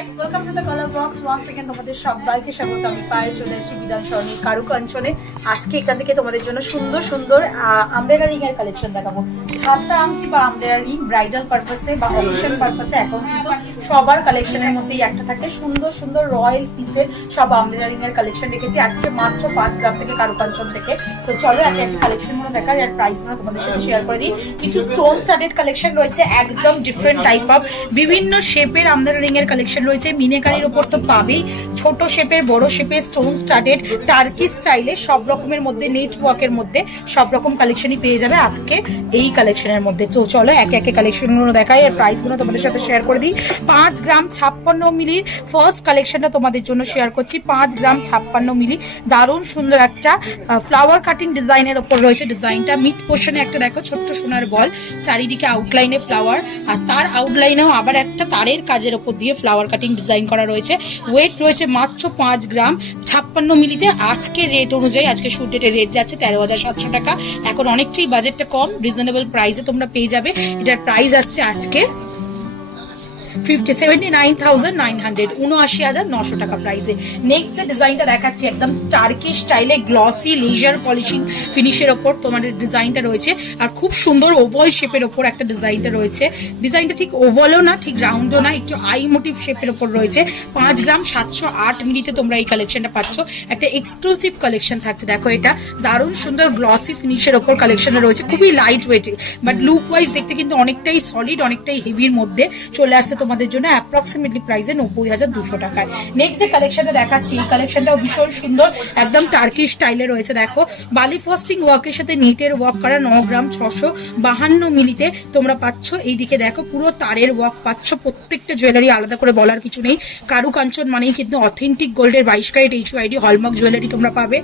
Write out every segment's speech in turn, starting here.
guys, welcome to the color box once again তোমাদের সবাইকে স্বাগত। আমি পায়ে চলে এসেছি বিধান সরণির কারুকাঞ্চনে। আজকে এখান থেকে তোমাদের জন্য সুন্দর সুন্দর আমব্রেলা রিং এর কালেকশন দেখাবো। ছাতা আংটি বা আমব্রেলা রিং ব্রাইডাল পারপাসে বা অকেশন পারপাসে এখন কিন্তু সবার কালেকশনের মধ্যেই একটা থাকে। সুন্দর সুন্দর রয়্যাল পিসের সব আমব্রেলা রিং এর কালেকশন রেখেছি আজকে মাত্র 5 গ্রাম থেকে কারুকাঞ্চন থেকে। তো চলো একটা কালেকশন গুলো দেখাই আর প্রাইস গুলো তোমাদের সাথে শেয়ার করে দিই। কিছু স্টোন স্টাডেড কালেকশন রয়েছে, একদম ডিফারেন্ট টাইপ অফ বিভিন্ন শেপের আমব্রেলা রিং এর কালেকশন রয়েছে। মিনেকারির উপর তো পাবেই, ছোট শেপের বড় শেপের স্টোন স্টাডেড টার্কি স্টাইলে সব রকমের মধ্যে নেট ওয়ার্কের মধ্যে সব রকম কালেকশনই পেয়ে যাবে আজকে এই কালেকশনের মধ্যে। তো চলো একে একে কালেকশনগুলো দেখাই আর প্রাইসগুলো তোমাদের সাথে শেয়ার করে দিই। 5 গ্রাম 56 মিলির ফার্স্ট কালেকশনটা তোমাদের জন্য শেয়ার করছি। 5 গ্রাম 56 মিলি দারুণ সুন্দর একটা ফ্লাওয়ার কাটিং ডিজাইনের উপর রয়েছে। ডিজাইনটা মিড পোর্শনে একটা দেখো ছোট্ট সোনার বল, চারিদিকে আউটলাইনে ফ্লাওয়ার আর তার আউটলাইনেও আবার একটা তারের কাজের উপর দিয়ে ফ্লাওয়ার কাটিং ডিজাইন করা রয়েছে। ওয়েট রয়েছে মাত্র 5 গ্রাম 56 মিলিতে। আজকে রেট অনুযায়ী আজকে শুট ডেটের রেট যাচ্ছে 13,700 টাকা। এখন অনেকটাই বাজেটটা কম, রিজনেবল প্রাইসে তোমরা পেয়ে যাবে। এটার প্রাইস আসছে আজকে 79,900 79,900 টাকা প্রাইসে। নেক্সট যে ডিজাইনটা দেখাচ্ছি একদম টার্কি স্টাইলে গ্লসি লেজার পলিশিং ফিনিশের ওপর তোমাদের ডিজাইনটা রয়েছে আর খুব সুন্দর ওভাল শেপের ওপর একটা ডিজাইনটা রয়েছে। ডিজাইনটা ঠিক ওভালও না ঠিক রাউন্ডও না, একটু আই মোটিভ শেপের ওপর রয়েছে। 5 গ্রাম 708 মিলিতে তোমরা এই কালেকশনটা পাচ্ছ। একটা এক্সক্লুসিভ কালেকশন থাকছে দেখো, এটা দারুণ সুন্দর গ্লসি ফিনিশের ওপর কালেকশনে রয়েছে, খুবই লাইট ওয়েটে বাট লুক ওয়াইজ দেখতে কিন্তু অনেকটাই সলিড অনেকটাই হেভির মধ্যে চলে আসছে তোমাদের জন্য অ্যাপ্রক্সিমেটলি প্রাইসে 90,200 টাকায়। নেক্সট যে কালেকশনটা দেখাচ্ছি এই কালেকশনটাও ভীষণ সুন্দর, একদম টার্কি স্টাইলে রয়েছে। দেখো বালি ফস্টিং ওয়ার্কের সাথে নিটের ওয়ার্ক করা 9 গ্রাম 652 মিলিতে তোমরা পাচ্ছ। এইদিকে দেখো পুরো তারের ওয়ার্ক পাচ্ছ, প্রত্যেকটা জুয়েলারি আলাদা করে বলার কিছু নেই। কারুকাঞ্চন মানেই কিন্তু অথেন্টিক গোল্ডের 22 ক্যারেট HYD হলমার্ক জুয়েলারি তোমরা পাবে।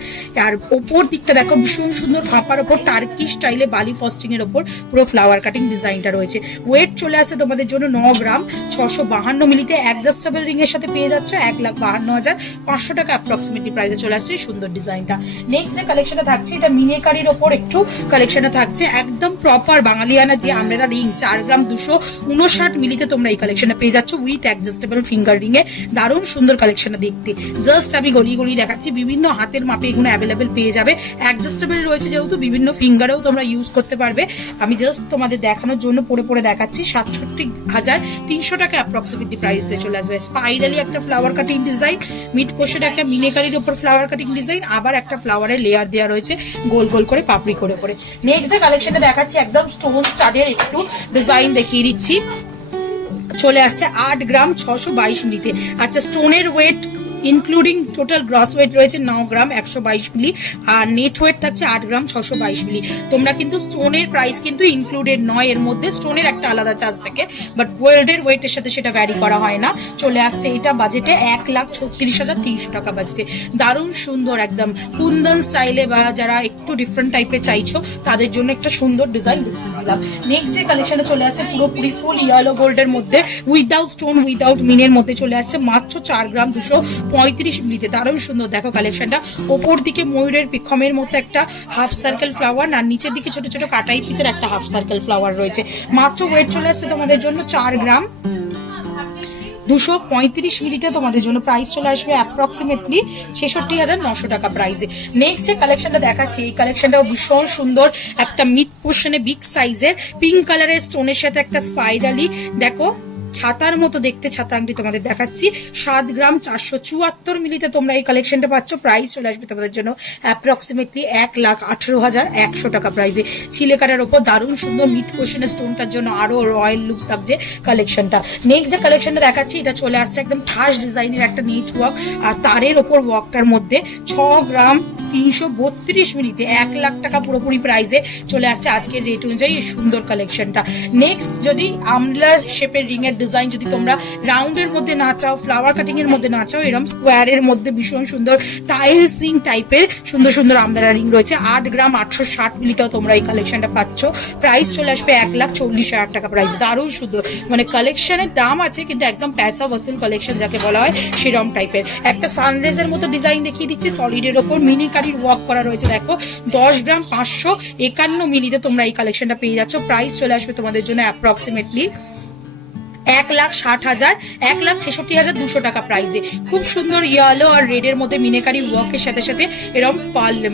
আর ওপর দিকটা দেখো ভীষণ সুন্দর ফাঁপার ওপর টার্কি স্টাইলে বালি ফস্টিং এর ওপর পুরো ফ্লাওয়ার কাটিং ডিজাইনটা রয়েছে। ওয়েট চলে আসছে তোমাদের জন্য 9 গ্রাম 652 মিলিতে। অ্যাডজাস্টেবল রিং এর সাথে পেয়ে যাচ্ছ 1,52,500 টাকা অ্যাপ্রক্সিমেটলি প্রাইসে চলে আসছে সুন্দর ডিজাইনটা। নেক্সট যে কালেকশনটা থাকছে এটা মিনেকারির ওপর একটু কালেকশনটা থাকছে, একদম প্রপার বাঙালিয়ানা যে আমব্রেলা রিং 4 গ্রাম 259 মিলিতে তোমরা এই কালেকশনটা পেয়ে যাচ্ছ উইথ অ্যাডজাস্টেবল ফিঙ্গার রিং এ। দারুণ সুন্দর কালেকশনটা দেখতে, জাস্ট আমি গলিয়ে গলিয়ে দেখাচ্ছি। বিভিন্ন হাতের মাপে এগুলো অ্যাভেলেবেল পেয়ে যাবে। অ্যাডজাস্টেবল রয়েছে যেহেতু বিভিন্ন ফিঙ্গারেও তোমরা ইউজ করতে পারবে। আমি জাস্ট তোমাদের দেখানোর জন্য পরে পরে দেখাচ্ছি। 67,300 টাকা অ্যাপ্রক্সিমেটলি প্রাইসে চলে আসবে। স্পাইরালি একটা ফ্লাওয়ার কাটিং ডিজাইন, মিড পোর্শনে একটা মিনেকারির উপর ফ্লাওয়ার কাটিং ডিজাইন, আবার একটা ফ্লাওয়ারের লেয়ার দেওয়া রয়েছে গোল গোল করে পাপড়ি করে করে। নেক্সট যে কালেকশনটা দেখাচ্ছি একদম স্টোন স্টাডের একটু ডিজাইন দেখিয়ে দিচ্ছি। চলে আসছে 8 গ্রাম 622 মিলিতে। আচ্ছা স্টোনের weight including total gross weight রয়েছে 9 গ্রাম 122 মিলি আর নেট ওয়েট থাকছে 8 গ্রাম 622 মিলি। তোমরা কিন্তু স্টোনের প্রাইস কিন্তু ইনক্লুডেড নয়, এর মধ্যে স্টোনের একটা আলাদা চার্জ থাকে বাট গোল্ডের ওয়েটের সাথে সেটা ভ্যারি করা হয় না। চলে আসছে এটা বাজেটে 1,36,300 টাকা বাজেটে। দারুণ সুন্দর একদম কুন্দন স্টাইলে বা যারা একটু ডিফারেন্ট টাইপের চাইছো তাদের জন্য একটা সুন্দর ডিজাইন দেখিয়ে দিলাম। নেক্সট যে কালেকশনে চলে আসছে পুরোপুরি ফুল ইয়েলো গোল্ডের মধ্যে উইদাউট স্টোন উইদাউট মিনের মধ্যে চলে আসছে মাত্র 4 গ্রাম 235 মিলিতে। দারুণ সুন্দর দেখো কালেকশনটা। ওপর দিকে ময়ূরের পিখমের মতো একটা হাফ সার্কেল ফ্লাওয়ার আর নিচের দিকে ছোট ছোট কাটাই পিসের একটা হাফ সার্কেল ফ্লাওয়ার রয়েছে। মাত্র ওয়েট চলে আসছে তোমাদের জন্য 4 গ্রাম 235 মিলিতে তোমাদের জন্য প্রাইস চলে আসবে অ্যাপ্রক্সিমেটলি 66,900 টাকা প্রাইসে। নেক্সট যে কালেকশনটা দেখাচ্ছি এই কালেকশনটাও ভীষণ সুন্দর, একটা মিড পোর্শনে বিগ সাইজের পিঙ্ক কালারের স্টোনের সাথে একটা স্পাইরালি দেখো ছাতার মতো দেখতে ছাতা আংটি তোমাদের দেখাচ্ছি। 7 গ্রাম 474 মিলিতে তোমরা এই কালেকশনটা পাচ্ছ। প্রাইস চলে আসবে তোমাদের জন্য অ্যাপ্রক্সিমেটলি 1,18,100 টাকা প্রাইসে। ছিলেকাটার ওপর দারুণ সুন্দর মিড পোর্শনের স্টোনটার জন্য আরো রয়্যাল লুকস থাকছে কালেকশনটা। নেক্সট যে কালেকশনটা দেখাচ্ছি এটা চলে আসছে একদম ঠাস ডিজাইনের একটা নিচ ওয়ার্ক আর তারের ওপর ওয়ার্কটার মধ্যে 6 গ্রাম 332 মিনিটে 1 লাখ টাকা পুরোপুরি প্রাইসে চলে আসছে আজকের রেট অনুযায়ী এই সুন্দর কালেকশনটা। নেক্সট যদি আমলার শেপের রিং এর ডিজাইন যদি তোমরা রাউন্ডের মধ্যে না চাও, ফ্লাওয়ার কাটিং এর মধ্যে না চাও, এরকম স্কোয়ারের মধ্যে ভীষণ সুন্দর টাইলস রিং টাইপের সুন্দর সুন্দর আমলার রিং রয়েছে। 8 গ্রাম 860 মিলিতেও তোমরা এই কালেকশনটা পাচ্ছ। প্রাইস চলে আসবে 1,40,000 টাকা প্রাইস। দারুণ সুন্দর মানে কালেকশনের দাম আছে কিন্তু একদম পয়সা ওয়াসুল কালেকশন যাকে বলা হয় সেরকম টাইপের। একটা সানরাইজের মতো ডিজাইন দেখিয়ে দিচ্ছি, সলিডের ওপর মিনি কারির ওয়ার্ক করা রয়েছে দেখো। 10 গ্রাম 551 মিলিতে তোমরা এই কালেকশনটা পেয়ে যাচ্ছ। প্রাইস চলে আসবে তোমাদের জন্য অ্যাপ্রক্সিমেটলি 1,60,000, 1,66,200 টাকা প্রাইসে। খুব সুন্দর ইয়েলো আর রেডের মধ্যে মিনেকারি ওয়ার্কের সাথে সাথে এরকম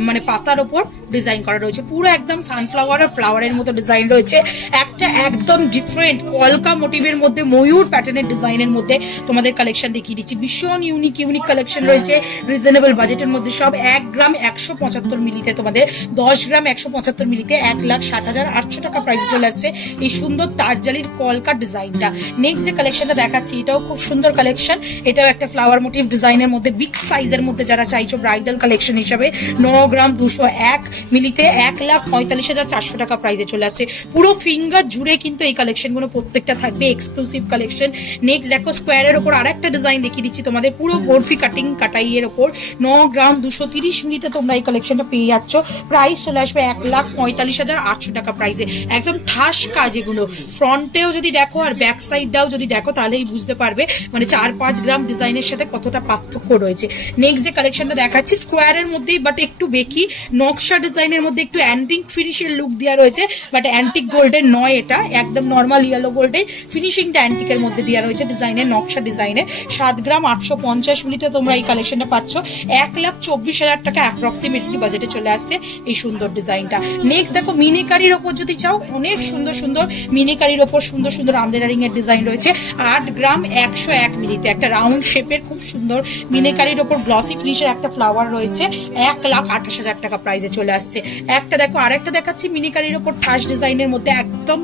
মানে পাতার ওপর ডিজাইন করা রয়েছে, পুরো একদম সানফ্লাওয়ার আর ফ্লাওয়ারের মতো ডিজাইন রয়েছে। একটা একদম ডিফারেন্ট কলকা মোটিভের মধ্যে ময়ূর প্যাটার্নের ডিজাইনের মধ্যে তোমাদের কালেকশন দেখিয়ে দিচ্ছি। ভীষণ ইউনিক কালেকশন রয়েছে রিজনেবল বাজেটের মধ্যে সব। 1 গ্রাম 175 মিলিতে তোমাদের 10 গ্রাম 175 মিলিতে 1,60,800 টাকা প্রাইসে চলে আসছে এই সুন্দর তারজালির কলকা ডিজাইনটা। নেক্সট যে কালেকশনটা দেখাচ্ছি এটাও খুব সুন্দর কালেকশন, এটাও একটা ফ্লাওয়ার মোটিভ ডিজাইনের মধ্যে বিগ সাইজের মধ্যে যারা চাইছো ব্রাইডাল কালেকশন হিসাবে 9 গ্রাম 201 মিলিতে 1,45,400 টাকা প্রাইসে চলে আসছে। পুরো ফিঙ্গার জুড়ে কিন্তু এই কালেকশনগুলো প্রত্যেকটা থাকবে এক্সক্লুসিভ কালেকশন। নেক্সট দেখো স্কোয়ারের ওপর আরেকটা ডিজাইন দেখিয়ে দিচ্ছি তোমাদের, পুরো বরফি কাটাইয়ের ওপর 9 গ্রাম 230 মিলিতে তোমরা এই কালেকশনটা পেয়ে যাচ্ছ। প্রাইস চলে আসবে 1,45,800 টাকা প্রাইসে। একদম ঠাস কাজ এগুলো, ফ্রন্টেও যদি দেখো আর ব্যাক সাইডটাও যদি দেখো তাহলেই বুঝতে পারবে মানে 4-5 গ্রাম ডিজাইনের সাথে কতটা পার্থক্য রয়েছে। নেক্সট যে কালেকশনটা দেখাচ্ছি স্কোয়ারের মধ্যেই বাট একটু বেকি নকশা ডিজাইনের মধ্যে একটু অ্যান্টিক ফিনিশের লুক দেওয়া রয়েছে, বাট অ্যান্টিক গোল্ডের নয়, এটা একদম নর্মাল ইয়েলো গোল্ডে ফিনিশিংটা অ্যান্টিকের মধ্যে দেওয়া রয়েছে ডিজাইনের নকশা ডিজাইনে। 7 গ্রাম 850 মিলিতে তোমরা এই কালেকশনটা পাচ্ছ 1,24,000 টাকা অ্যাপ্রক্সিমেটলি বাজেটে চলে আসছে এই সুন্দর ডিজাইনটা। নেক্সট দেখো মিনিকারির ওপর যদি চাও অনেক সুন্দর সুন্দর মিনিকারির ওপর সুন্দর সুন্দর আমদেরারিং এর ডিজাইন রয়েছে। 8 গ্রাম 101 মিলিতে একটা রাউন্ড শেপের খুব সুন্দর মিনিকারির ওপর গ্লসি ফিনিশের একটা ফ্লাওয়ার রয়েছে 1,28,000 টাকা প্রাইসে চলে আসছে। একটা দেখো আরেকটা দেখাচ্ছি মিনিকারির ওপর ঠাস ডিজাইনের মধ্যে একদম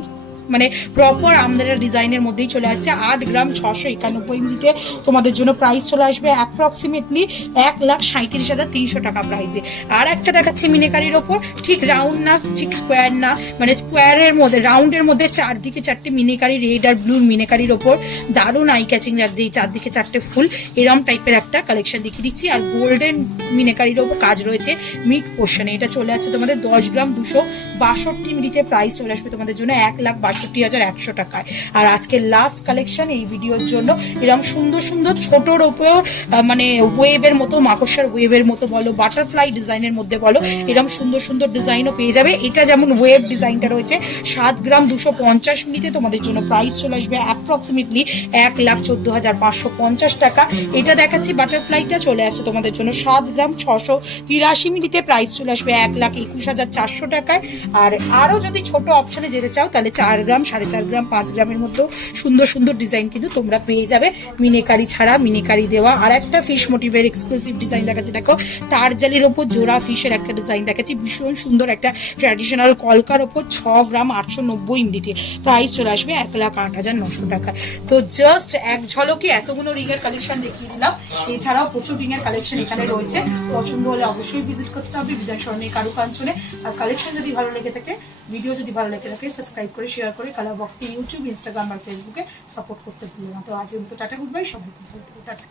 মানে প্রপার আমদারা ডিজাইনের মধ্যেই চলে আসছে। 8 গ্রাম 691 মিলিতে তোমাদের জন্য প্রাইস চলে আসবে অ্যাপ্রক্সিমেটলি 1,37,300 টাকা প্রাইসে। আর একটা দেখাচ্ছি মিনিকারির ওপর, ঠিক রাউন্ড না ঠিক স্কোয়ার না, মানে স্কোয়ারের মধ্যে রাউন্ডের মধ্যে চারদিকে 4টে মিনিকারি রেড আর ব্লু মিনিকারির ওপর দারুণ আই ক্যাচিং লাগছে এই চারদিকে 4টে ফুল এরম টাইপের একটা কালেকশন দেখিয়ে দিচ্ছি। আর গোল্ডেন মিনিকারির ওপর কাজ রয়েছে মিড পোর্শনে, এটা চলে আসছে তোমাদের 10 গ্রাম 262 মিলিতে প্রাইস চলে আসবে তোমাদের জন্য 1,62,100 টাকায়। আর আজকের লাস্ট কালেকশন এই ভিডিওর জন্য এরকম সুন্দর সুন্দর ছোটোর ওপর মানে ওয়েভের মতো মাকড়সার ওয়েভের মতো বলো বাটারফ্লাই ডিজাইনের মধ্যে বলো এরকম সুন্দর সুন্দর ডিজাইনও পেয়ে যাবে। এটা যেমন ওয়েভ ডিজাইনটা রয়েছে 7 গ্রাম 250 মিলিতে তোমাদের জন্য প্রাইস চলে আসবে অ্যাপ্রক্সিমেটলি 1,14,550 টাকা। এটা দেখাচ্ছি বাটারফ্লাইটা চলে আসছে তোমাদের জন্য 7 গ্রাম 683 মিলিতে প্রাইস চলে আসবে 1,21,400 টাকায়। আর আরও যদি ছোট অপশনে যেতে চাও তাহলে 4 গ্রাম 4.5 গ্রাম 5 গ্রামের মধ্যে সুন্দর সুন্দর ডিজাইন কিন্তু তোমরা পেয়ে যাবে মিনিকারি ছাড়া। মিনিকারি দেওয়া আর একটা ফিশ মোটিভের এক্সক্লুসিভ ডিজাইন দেখাচ্ছি, দেখো তারজালির ওপর জোড়া ফিশের একটা ডিজাইন দেখাচ্ছি, ভীষণ সুন্দর একটা ট্র্যাডিশনাল কলকার ওপর 6 গ্রাম 890 মিলিতে প্রাইস চলে আসবে 1,08,900 টাকা। তো জাস্ট এক ঝলকে এতগুলো রিংয়ের কালেকশন দেখিয়ে দিলাম, এছাড়াও প্রচুর রিংয়ের কালেকশন এখানে রয়েছে। পছন্দ হলে অবশ্যই ভিজিট করতে হবে বিধান সরণির কারুকাঞ্চনে। আর কালেকশন যদি ভালো লেগে থাকে, ভিডিও যদি ভালো লেগে থাকে সাবস্ক্রাইব করে শেয়ার করে কালার বক্সকে ইউটিউব ইনস্টাগ্রাম আর ফেসবুকে সাপোর্ট করতে ভুলো না। তো আজকের মতো টাটা, গুড বাই, সবাই খুব ভালো থাকো, টাটা।